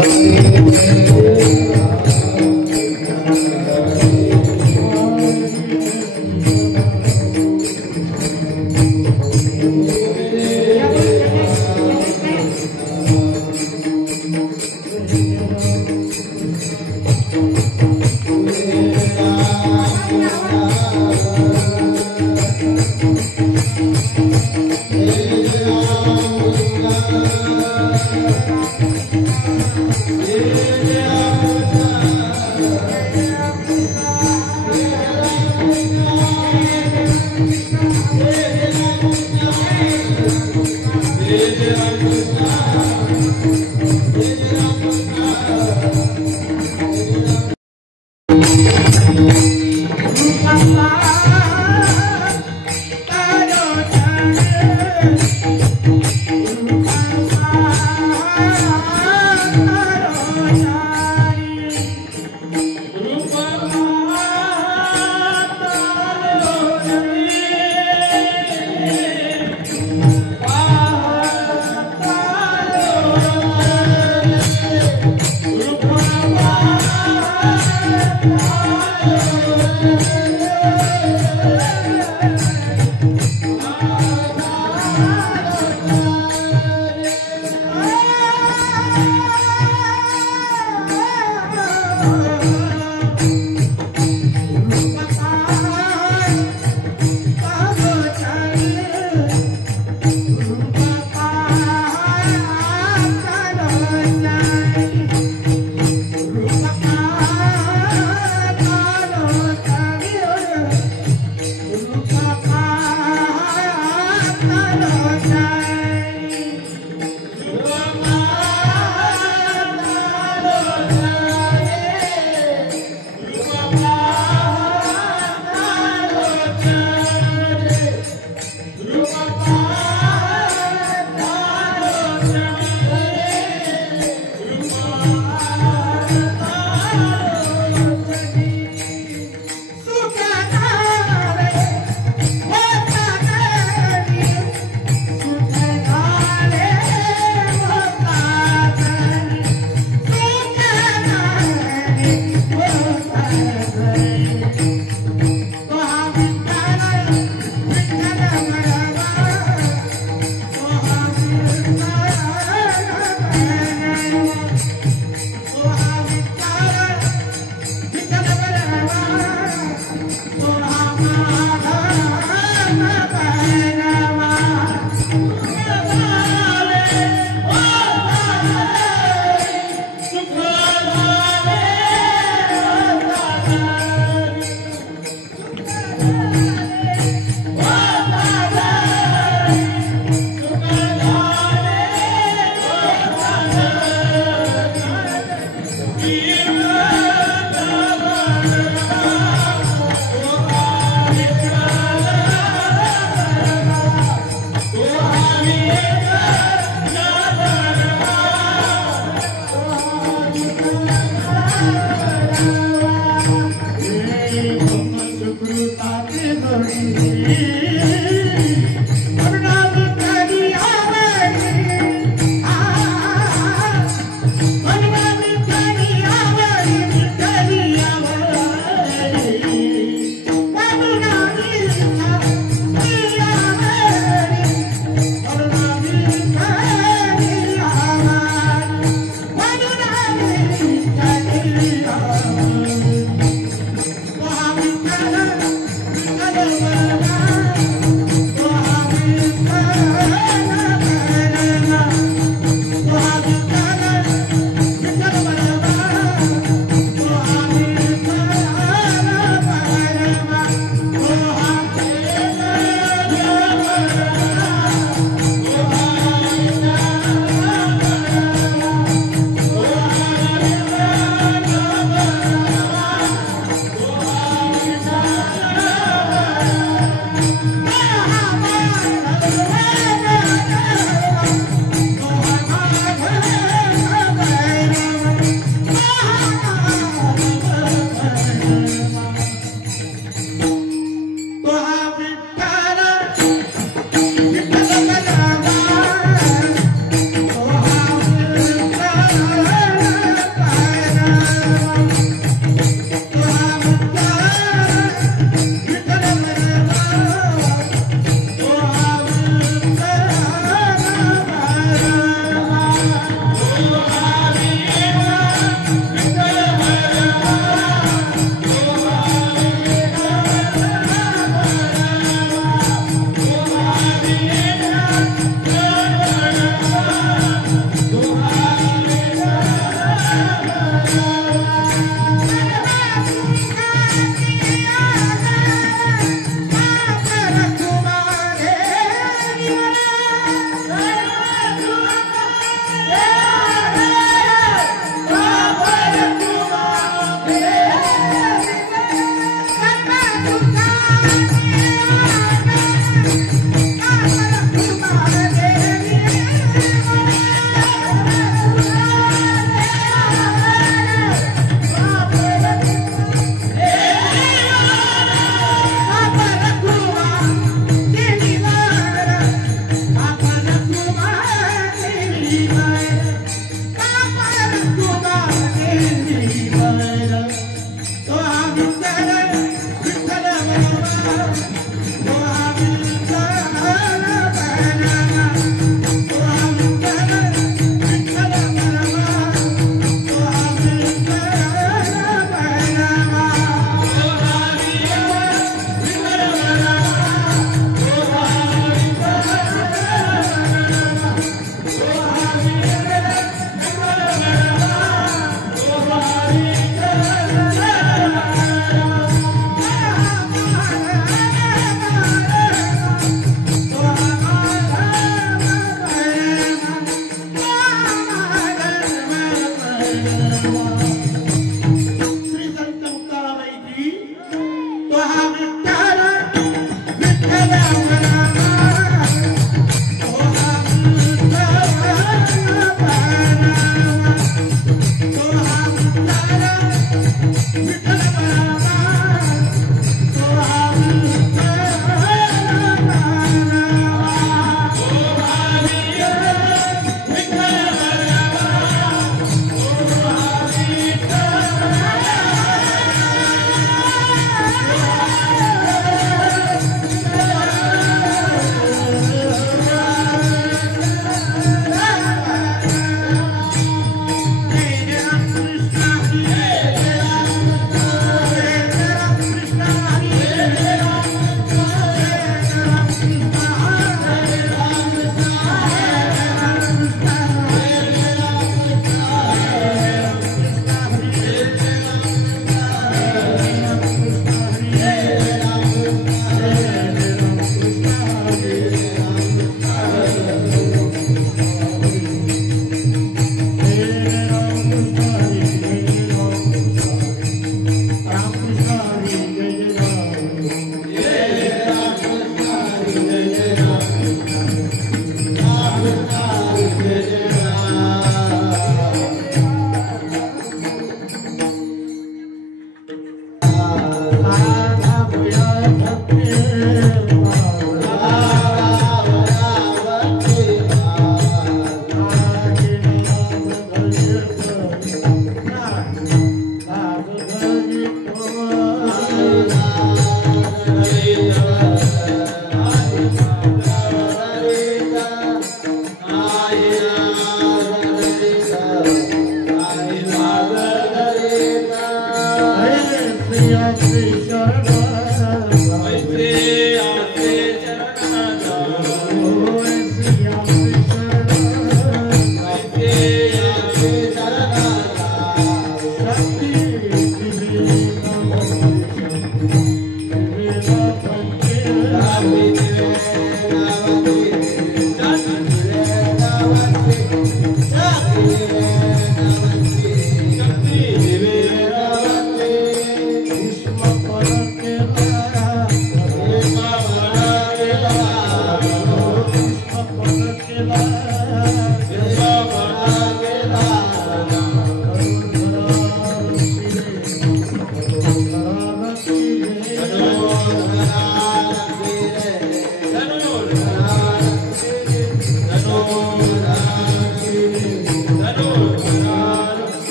Bye.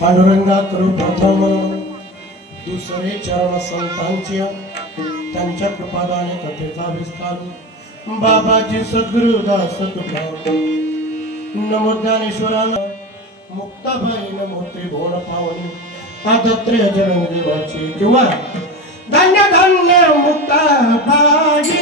पांडुरंगा करू प्रथम दुसरे चरण संतांची त्यांच्या कृपादाने कथेचा विस्तार बाबाजी सद्गुरु दास तुका नमो ज्ञानेश्वराला मुक्ताबाई नमो त्रिभुवन पावनी दत्तात्रेय जन देवाची किंवा धन्य धन्य मुक्ताबाई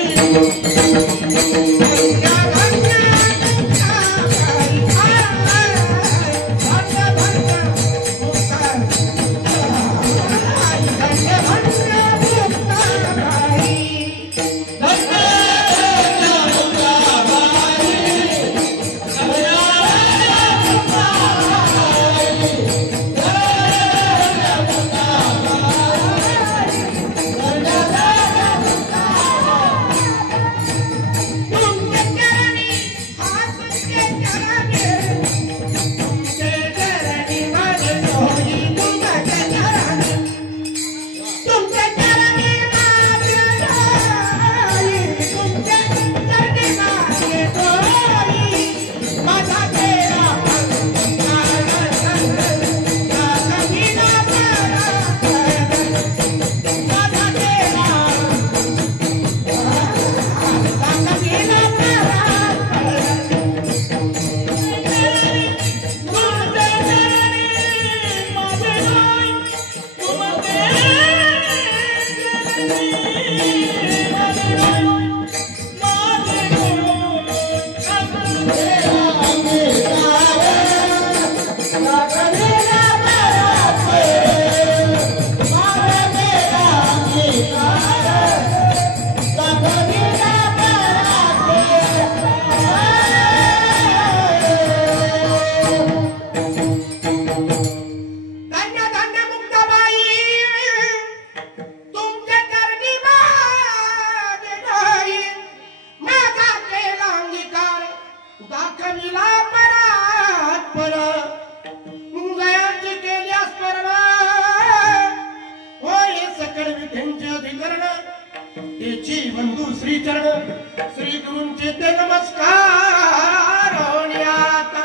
श्री गुरूंचे ते नमस्कार आता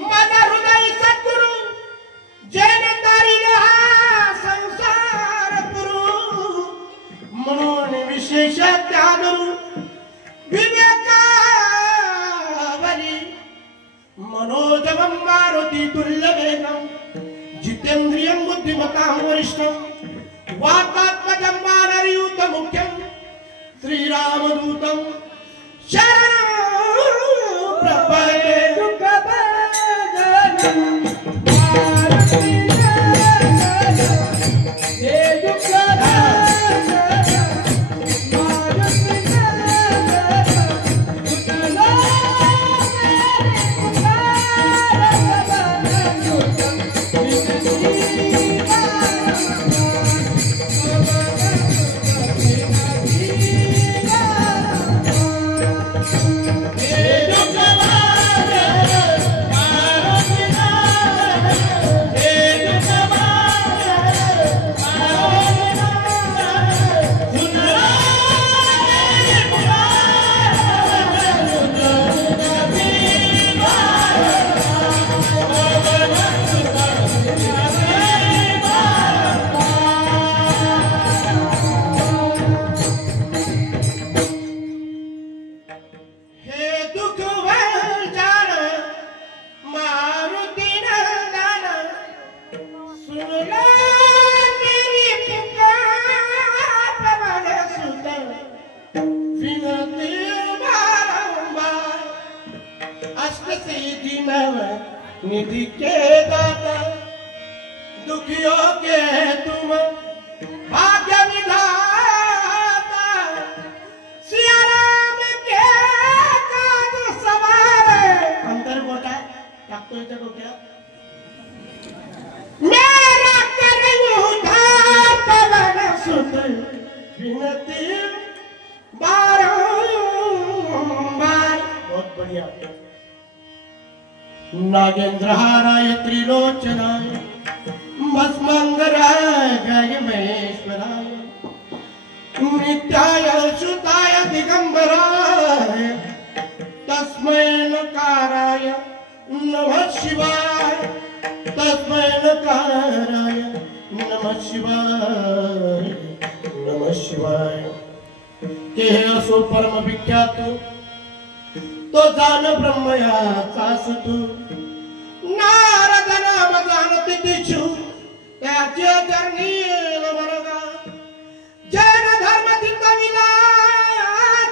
माझा हृदय सद्गुरु जैन तारीला संसार गुरु म्हणून विशेष त्यागरू विवेकावरी मनोज बंबारो मारुती तुल्यवेगं जितेन्द्रियं बुद्धिमतां वरिष्ठं वातात्मजं वानरयूथमुख्यं श्रीरामदूतं शरणं प्रपद्ये निधि के दाता दुखियों के तुम भाग्य विधाता सिया राम के काज सवारे अंतर गोटा टाकतोय त्या डोक्यात मेरा करू उद्धार पवन सुत विनती बारंबार बहुत बढ़िया नागेंद्रहाराय त्रिलोचनाय भस्मंगराय जय महेश्वराय नित्याय अच्युताय दिगंबराय तस्मै नकाराय नमः शिवाय तस्मै नकाराय नमः शिवाय नमः शिवाय के असो परम विख्यात तो जान ब्रह्मयाचास तू नारद नाम जाणती दिशू त्याचे चरणी नमनगा जैन धर्म तिंगविला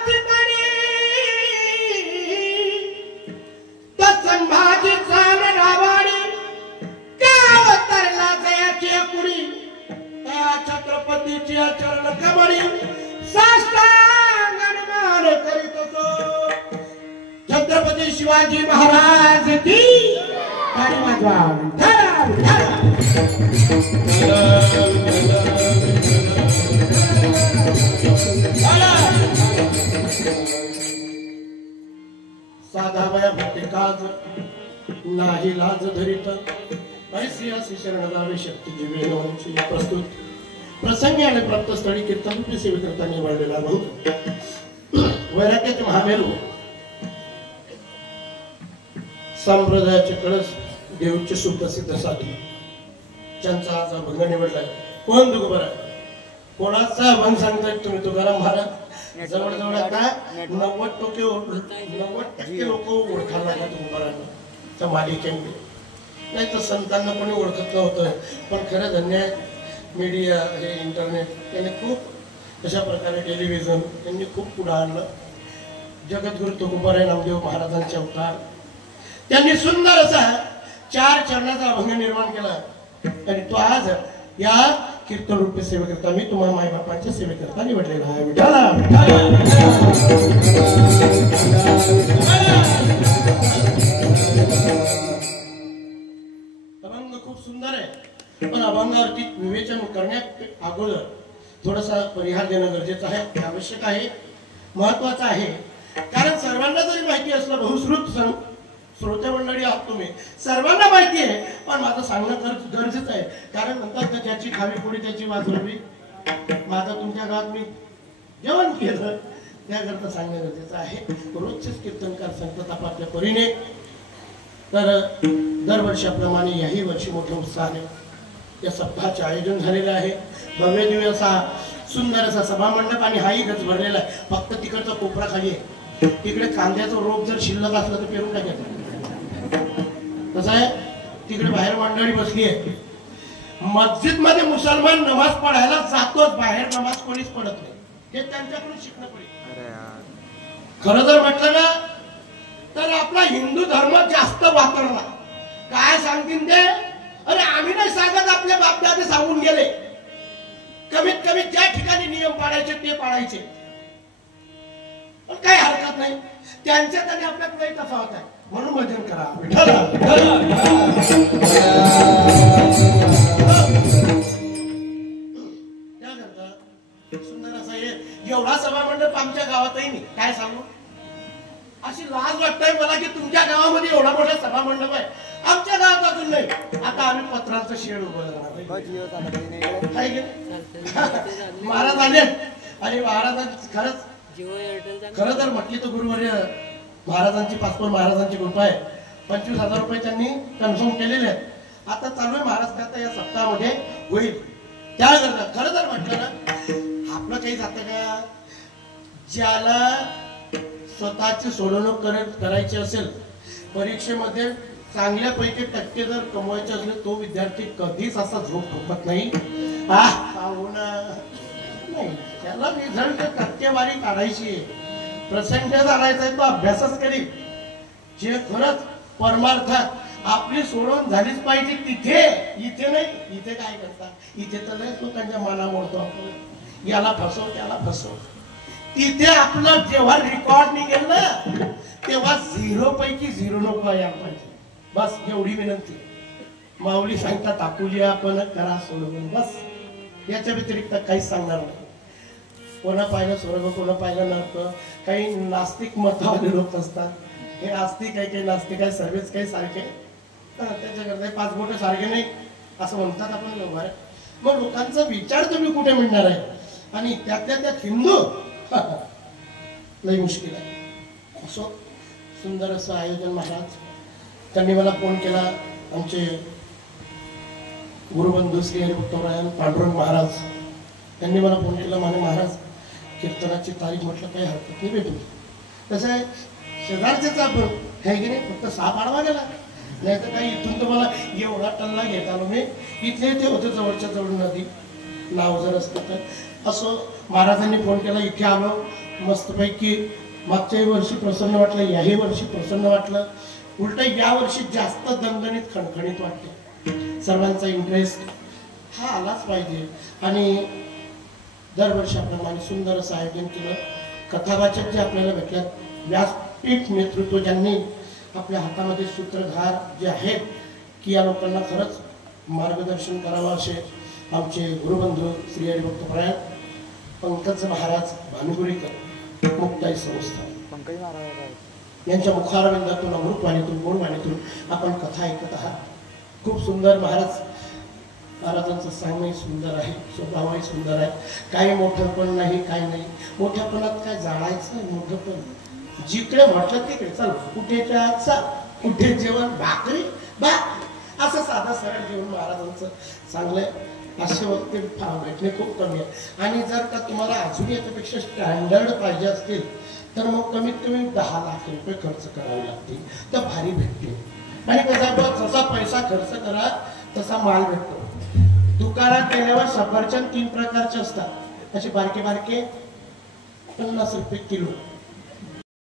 चितणी तत्संभाजी चाल रावाडी गाव तरला जयाची कुडी त्या छत्रपतीची चरण कमळी साष्टांग नमन करीत तो छत्रपती शिवाजी महाराज की ताली वाजवा साधा वया भट्टिकाज नाही लाज धरित ऐसी अशी शरण जावे शक्ती जीवे नवंची प्रस्तुत प्रसंगी आणि प्राप्तस्थळी कीर्तन सेवेकरता निवडलेला नव्हता वैराग्याचे महामेरू संप्रदायाचे कळस देवचे सुप्रसिद्ध साधू ज्यांचा आज अभंग निवडलाय कोण दुःख बरं कोणाचा अभंग सांगताय तुम्ही तुकाराम महाराज जवळजवळ आता 90% लोक ओळखायला लागले तुकाराम त्या मालिकेमध्ये नाही तर संतांना कोणी ओळखत नव्हतं पण खरं धन्य आहे मीडिया हे इंटरनेट याने खूप अशा प्रकारे टेलिव्हिजन यांनी खूप पुढे आणलं जगद्गुरु तुकोबाराय नामदेव महाराजांचे अवतार त्यांनी सुंदर असा 4 चरणाचा अभंग निर्माण केला आणि तो आज या कीर्तन रूपी सेवेकरता मी तुम्हा माय बापांच्या सेवेकरता निवडलेला आहे विठाला अभंग खूप सुंदर आहे पण अभंगावरती विवेचन करण्यात अगोदर थोडासा परिहार देणं गरजेचं आहे आवश्यक आहे महत्वाचं आहे कारण सर्वांना जरी माहिती असलं बहुश्रुत श्रोते मंडळी आहात तुम्ही सर्वांना माहिती आहे पण माझं सांगणं गरजेचं आहे कारण म्हणतात ज्याची खावी पुढे त्याची वाजवावी माझं तुमच्या गावात मी जेवण केलं त्याकरता सांगणं गरजेचं आहे रोजचेच कीर्तनकार सांगतात आपापल्या परीने तर दरवर्षाप्रमाणे याही वर्षी मोठ्या उत्साहाने या सप्ताहाचे आयोजन झालेलं आहे भव्य दिव्य असा सुंदर असा सभामंडप आणि हाही गच भरलेला आहे फक्त तिकडचा कोपरा खाली आहे तिकडे कांद्याचं रोप जर शिल्लक असलं तर पेरून टाकायचं कसं आहे तिकडे बाहेर मंडळी बसली आहे. मस्जिद मध्ये मुसलमान नमाज पढायला जातोच, बाहेर नमाज कोणीच पडत नाही. हे त्यांच्याकडून शिकणं पडेल. खरं जर म्हटलं ना तर आपला हिंदू धर्म जास्त वापरला. काय सांगतील ते? अरे आम्ही नाही सांगत, आपले बापदादे सांगून गेले. कमीत कमी ज्या ठिकाणी नियम पाळायचे ते पाळायचे. पण काही हरकत नाही, त्यांच्यात आणि आपल्यात काही तफावत आहे. म्हणून भजन करा विठ्ठल. सुंदर असं हे एवढा सभा मंडप आमच्या गावातही नाही. काय सांगू, अशी लाज वाटतंय मला की तुमच्या गावामध्ये एवढा मोठा सभा मंडप आहे, आमच्या गावात अजून नाही. आता आम्ही पत्रांचं शेड उभं महाराज आले. आणि महाराजांची खरं तर म्हटली तर गुरुवर्य महाराजांची पाचपन महाराजांची कृपा आहे. 25,000 रुपये त्यांनी कन्फर्म केलेले आहेत. आता चालू आहे महाराष्ट्रात या सप्ताहामध्ये होईल. त्याकरता खरं तर म्हटलं ना आपलं काही जातं का, ज्याला स्वतःची सोडवणूक करायची असेल, परीक्षेमध्ये चांगल्यापैकी टक्के जर कमवायचे असले, तो विद्यार्थी कधीच असा झोप ठोकत नाही. नाही, त्याला रिझल्ट टक्केवारी काढायची, पर्सेंटेज आणायचा आहे, तो अभ्यासच करील. जे खरंच परमार्थात आपली सोडवून झालीच पाहिजे तिथे, इथे नाही. इथे काय करता, इथे तर नाही लोकांच्या मना मोडतो आपण, याला फसव त्याला फसव. तिथे आपलं जेव्हा रेकॉर्ड निघेल ना तेव्हा 0 पैकी 0 नको यायला पाहिजे. बस एवढी विनंती. माऊली सांगता टाकूली आपण करा सोडवून, बस. याच्या व्यतिरिक्त काहीच सांगणार नाही. कोणा पाहिलं स्वर्ग, कोणा पाहिलं नरक. काही नास्तिक मतवाले लोक असतात, हे आस्तिक आहे, काही नास्तिक आहे, सर्वच काही सारखे. त्याच्याकरता 5 बोटे सारखे नाही असं म्हणतात आपण व्यवहार. मग लोकांचा विचार तुम्ही कुठे मिळणार आहे, आणि त्यातल्या त्यात हिंदू लई मुश्किल आहे. असो सुंदर असं आयोजन महाराज. त्यांनी मला फोन केला, आमचे गुरुबंधू श्री हरिभक्तरायण पांडुरंग महाराज त्यांनी मला फोन केला. म्हणे महाराज कीर्तनाची तारीख. म्हटलं काही हरकत नाही भेटू. कसं आहे शेजारचेच आपण हे की नाही, फक्त 6 पाडवा गेला नाही तर काही. इथून तर मला एवढा टल्ला घेत आलो मी. इथले ते होते जवळच्या जवळ नदी, नाव जर असतं तर. असो महाराजांनी फोन केला, इथे आलो. मस्तपैकी मागच्याही वर्षी प्रसन्न वाटलं, याही वर्षी प्रसन्न वाटलं. उलट या वर्षी जास्त दणदणीत खणखणीत वाटते. सर्वांचा इंटरेस्ट हा आलाच पाहिजे. आणि दरवर्षी आपल्याला सुंदर असं आयोजन केलं. कथावाचक जे आपल्याला भेटल्यात, व्यासपीठ नेतृत्व ज्यांनी आपल्या हातामध्ये सूत्रधार जे आहेत की या लोकांना खरंच मार्गदर्शन करावं, असे आमचे गुरुबंधू श्री हरिभक्तरायण पंकज महाराज भानुगुरीकर मुक्ताई संस्था यांच्या मुखारविंदातून, अमृतवाणीतून, गुणवाणीतून आपण कथा ऐकत आहात. खूप सुंदर. महाराजांचं सांगणंही सुंदर आहे, स्वभावही सुंदर आहे. काही मोठं पण नाही, काही नाही. मोठ्यापणात काय जाळायचं, मोठं पण जिकडे म्हटलं तिकडे चल, कुठे चहा, कुठे जेवण, भाकरी बा, असं साधा सरळ जेवण महाराजांचं चांगलं. असे वक्ते भेटणे खूप कमी आहे. आणि जर का तुम्हाला अजून याच्यापेक्षा स्टँडर्ड पाहिजे असतील तर मग कमीत कमी 10 लाख रुपये खर्च करावे लागतील, तर भारी भेटते. आणि जसा पैसा खर्च करा तसा माल भेटतो. दुकानात गेल्यावर सफरचंद 3 प्रकारचे असतात, असे बारके बारके 50 रुपये किलो.